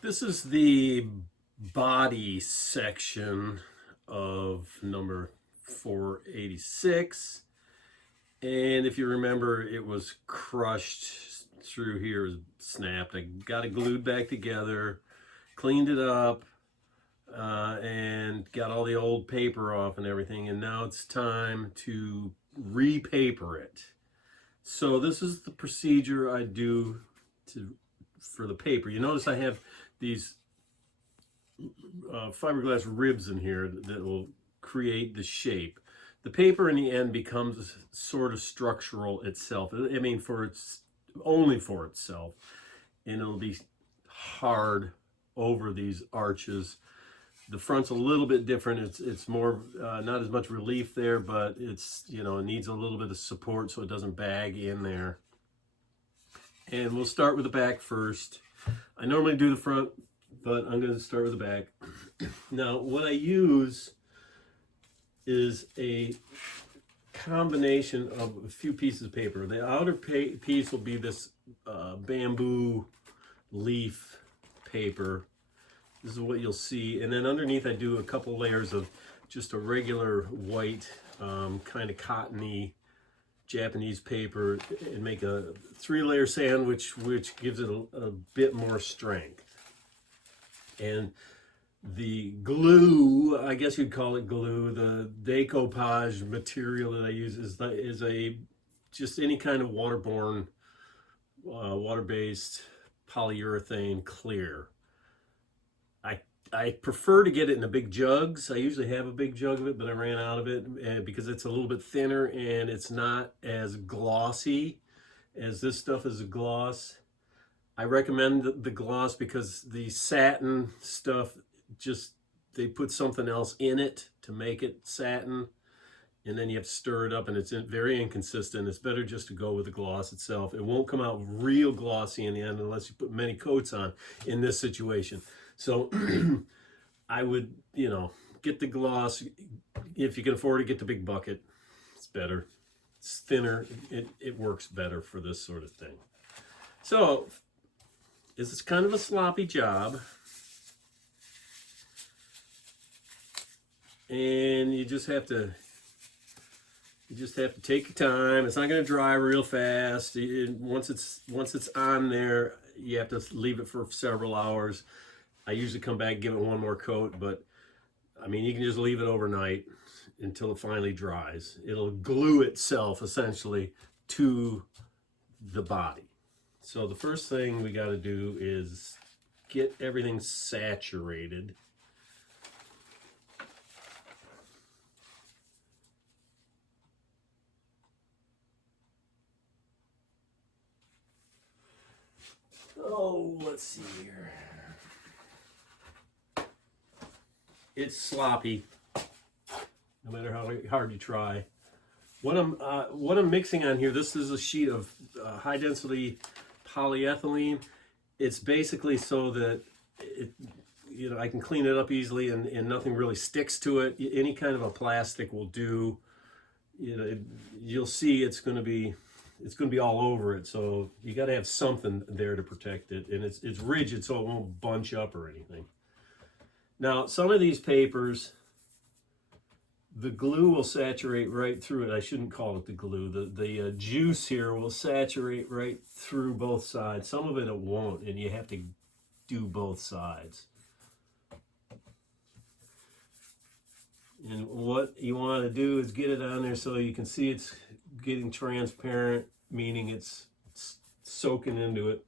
This is the body section of number 486. And if you remember, it was crushed through here, it was snapped. I got it glued back together, cleaned it up, and got all the old paper off and everything. And now it's time to repaper it. So this is the procedure I do for the paper. You notice I have these fiberglass ribs in here that will create the shape. The paper in the end becomes sort of structural itself. I mean, only for itself, and it'll be hard over these arches. The front's a little bit different. It's more not as much relief there, but it needs a little bit of support so it doesn't bag in there. And we'll start with the back first. I normally do the front, but I'm going to start with the back. Now, what I use is a combination of a few pieces of paper. The outer piece will be this bamboo leaf paper. This is what you'll see. And then underneath I do a couple layers of just a regular white kind of cottony Japanese paper and make a 3-layer sandwich, which gives it a bit more strength. And the glue, I guess you'd call it glue, the decoupage material that I use is just any kind of waterborne, water-based polyurethane clear. I prefer to get it in the big jugs. I usually have a big jug of it, but I ran out of it because it's a little bit thinner and it's not as glossy as this stuff is a gloss. I recommend the gloss because the satin stuff, they put something else in it to make it satin, and then you have to stir it up and it's very inconsistent. It's better just to go with the gloss itself. It won't come out real glossy in the end unless you put many coats on in this situation. So I would, get the gloss. If you can afford to get the big bucket, it's better. It's thinner. It works better for this sort of thing. So it's kind of a sloppy job. And you just have to take your time. It's not going to dry real fast. Once it's on there, you have to leave it for several hours. I usually come back and give it one more coat, but I mean, you can just leave it overnight until it finally dries. It'll glue itself essentially to the body. So the first thing we got to do is get everything saturated. Oh, let's see here. It's sloppy, no matter how hard you try. What I'm mixing on here, this is a sheet of high density polyethylene. It's basically so that I can clean it up easily and nothing really sticks to it. Any kind of a plastic will do. You'll see it's going to be all over it. So you got to have something there to protect it, and it's rigid so it won't bunch up or anything. Now, some of these papers, the glue will saturate right through it. I shouldn't call it the glue. The juice here will saturate right through both sides. Some of it won't, and you have to do both sides. And what you want to do is get it on there so you can see it's getting transparent, meaning it's soaking into it.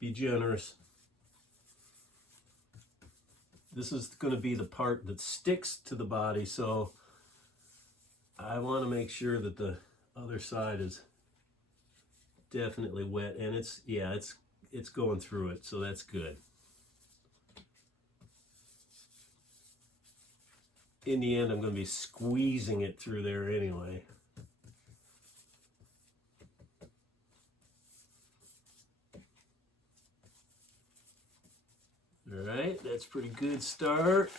Be generous. This is going to be the part that sticks to the body, so I want to make sure that the other side is definitely wet, and it's going through it, so that's good. In the end, I'm going to be squeezing it through there anyway. All right, that's pretty good start.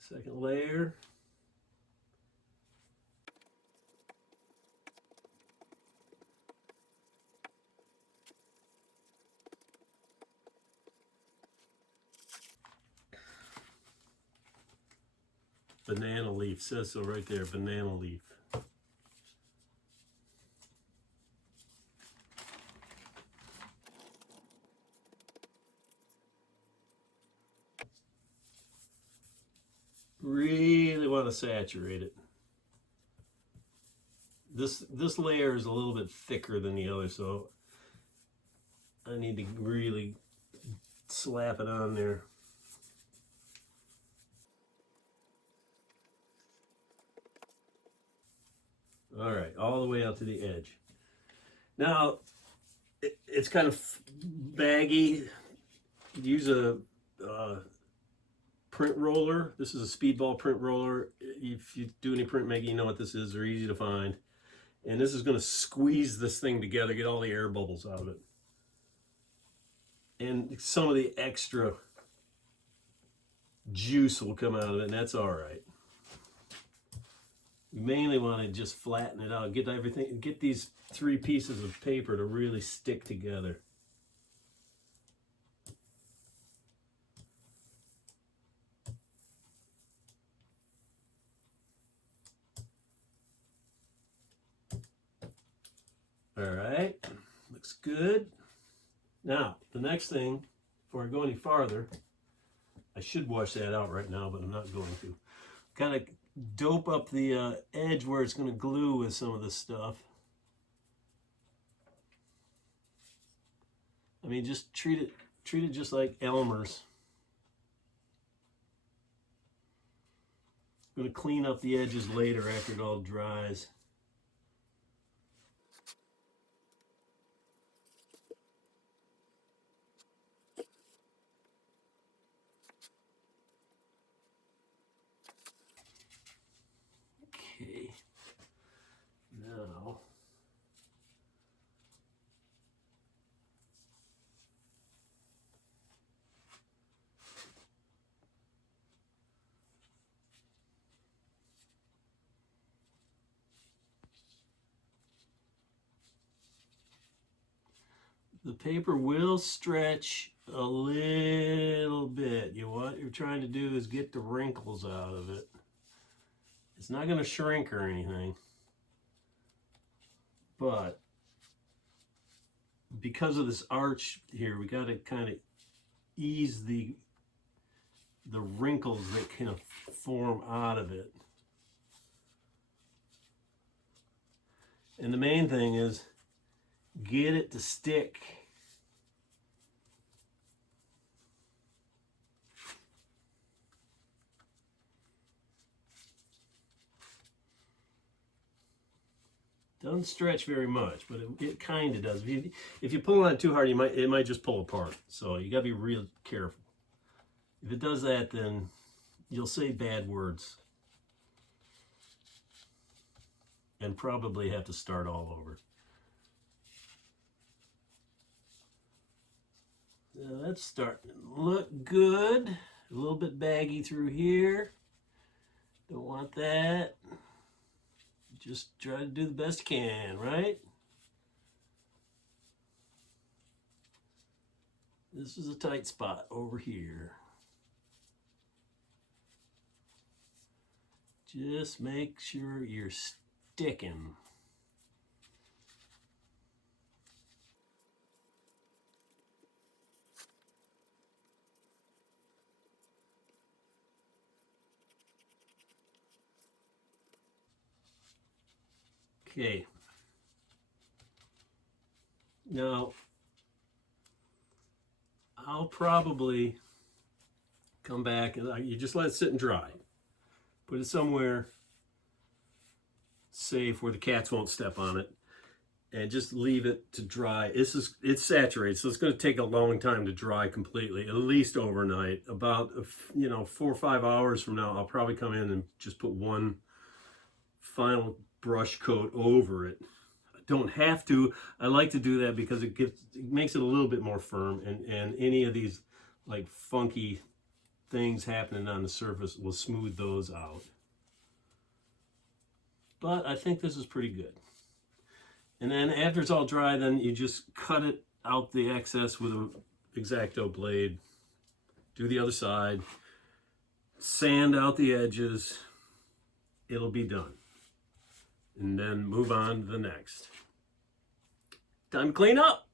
Second layer. Banana leaf, says so right there, banana leaf. Really want to saturate it. This layer is a little bit thicker than the other, so I need to really slap it on there. All right, all the way out to the edge. Now, it's kind of baggy. Use a print roller. This is a speedball print roller. If you do any print making, you know what this is. They're easy to find. And this is going to squeeze this thing together, get all the air bubbles out of it. And some of the extra juice will come out of it, and that's all right. You mainly want to just flatten it out, get everything, get these 3 pieces of paper to really stick together. All right, looks good. Now, the next thing, before I go any farther, I should wash that out right now, but I'm not going to. Kind of dope up the edge where it's going to glue with some of this stuff. I mean, just treat it just like Elmer's. I'm going to clean up the edges later after it all dries. Okay, now the paper will stretch a little bit. What you're trying to do is get the wrinkles out of it. It's not going to shrink or anything, but because of this arch here, we got to kind of ease the wrinkles that kind of form out of it. And the main thing is get it to stick. Doesn't stretch very much, but it kind of does. If you pull on it too hard, it might just pull apart. So you got to be real careful. If it does that, then you'll say bad words and probably have to start all over. Now that's starting to look good. A little bit baggy through here. Don't want that. Just try to do the best you can, right? This is a tight spot over here. Just make sure you're sticking. Okay. Now, I'll probably come back and you just let it sit and dry. Put it somewhere safe where the cats won't step on it, and just leave it to dry. It's saturated, so it's going to take a long time to dry completely, at least overnight. About 4 or 5 hours from now, I'll probably come in and just put one final brush coat over it. I don't have to. I like to do that because it makes it a little bit more firm, and any of these like funky things happening on the surface will smooth those out. But I think this is pretty good. And then after it's all dry, then you just cut it out the excess with an X-Acto blade. Do the other side. Sand out the edges. it'll be done. And then move on to the next. Time to clean up.